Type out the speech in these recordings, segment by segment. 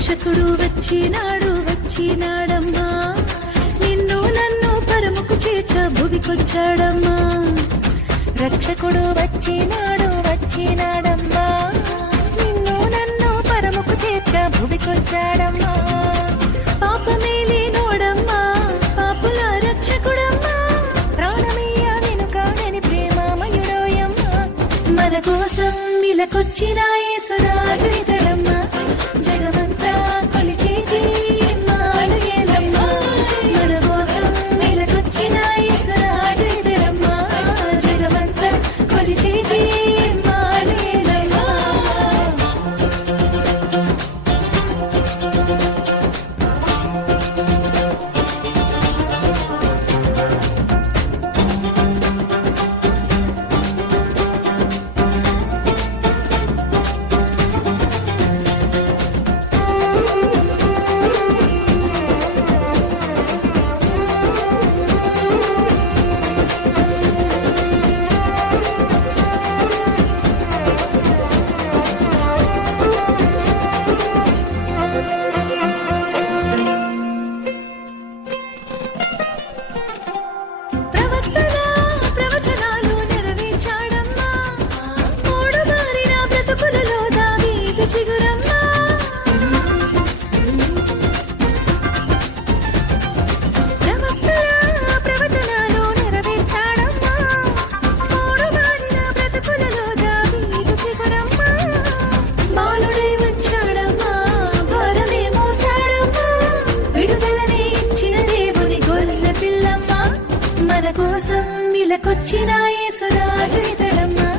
రక్షకుడు వచ్చినాడమ్మా నిన్ను నన్ను పరముకు చేర్చ భువికొచ్చాడమ్మా రక్షకుడు వచ్చినాడమ్మా నిన్ను నన్ను పరముకు చేర్చ భువికొచ్చాడమ్మా పాపమే లేనోడమ్మా పాపుల రక్షకుడమ్మా ప్రాణమయ్య వెనుకాడని ప్రేమమయుడోయమ్మా మన కోసం ఇలకొచ్చిన యేసురాజు ఇతడమ్మా జగమంతా కొలిచేది ఇమ్మానుయేలమ్మా మన కోసం ఇలకొచ్చిన యేసురాజు ఇతడమ్మా జగమంతా కొలిచేది ఇమ్మానుయేలమ్మా ప్రవచనాలు నెరవేర్చాడమ్మా మూడుబారిన బ్రతుకులలో దావీదు చిగురమ్మా ప్రవచనాలు నెరవేర్చాడమ్మా మూడుబారిన బ్రతుకులలో దావీదు చిగురమ్మా బాలుడై వచ్చాడమ్మా భారమే మోసాడమ్మా విడుదలనే ఇచ్చిన దేవుని గొర్రె పిల్లమ్మా మన కోసం ఇలకొచ్చిన యేసురాజు ఇతడమ్మా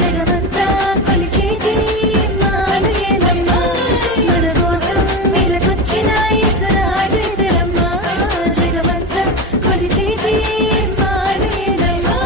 జగమంతా కొలిచేది ఇమ్మానుయేలమ్మా మన కోసం ఇలకొచ్చిన యేసురాజు ఇతడమ్మా జగమంతా కొలిచేది ఇమ్మానుయేలమ్మా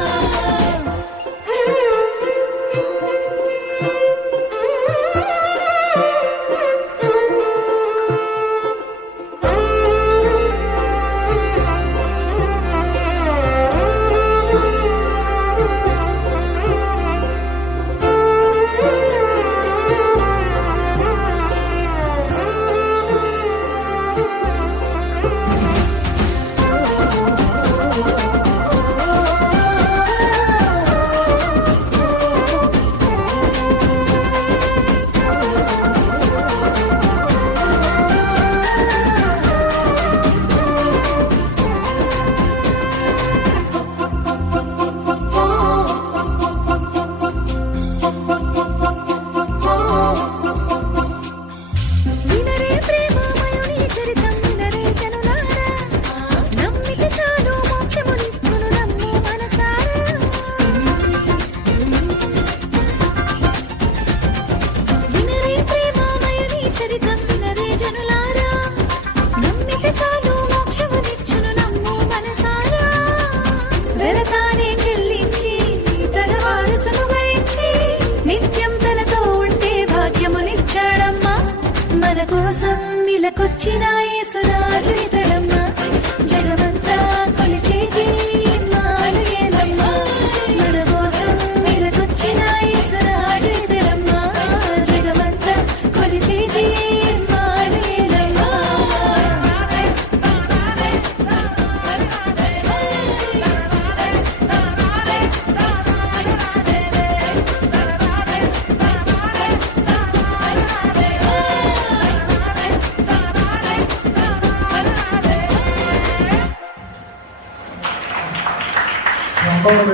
వినరే ప్రేమమయుని చరితం వినరే జనులారా నమ్మిక చాలు మోక్షమునిచ్చును నమ్ము మనసారా వినరే ప్రేమమయుని చరితం వినరే జనులారా నమ్మిక చాలు మోక్షమునిచ్చును నమ్ము మనసారా వెలతానే చెల్లించి తన వారసులుగా ఇచ్చి నిత్యం తనతో ఉంటే భాగ్యమునిచ్చాడమ్మా మన కోసం ఇలకొచ్చిన యేసురాజు ఇతడమ్మా జగమంతా కొలిచేది ఇమ్మానుయేలమ్మా మన కోసం ఇలకొచ్చిన యేసురాజు ఇతడమ్మా జగమంతా కొలిచేది ఇమ్మానుయేలమ్మా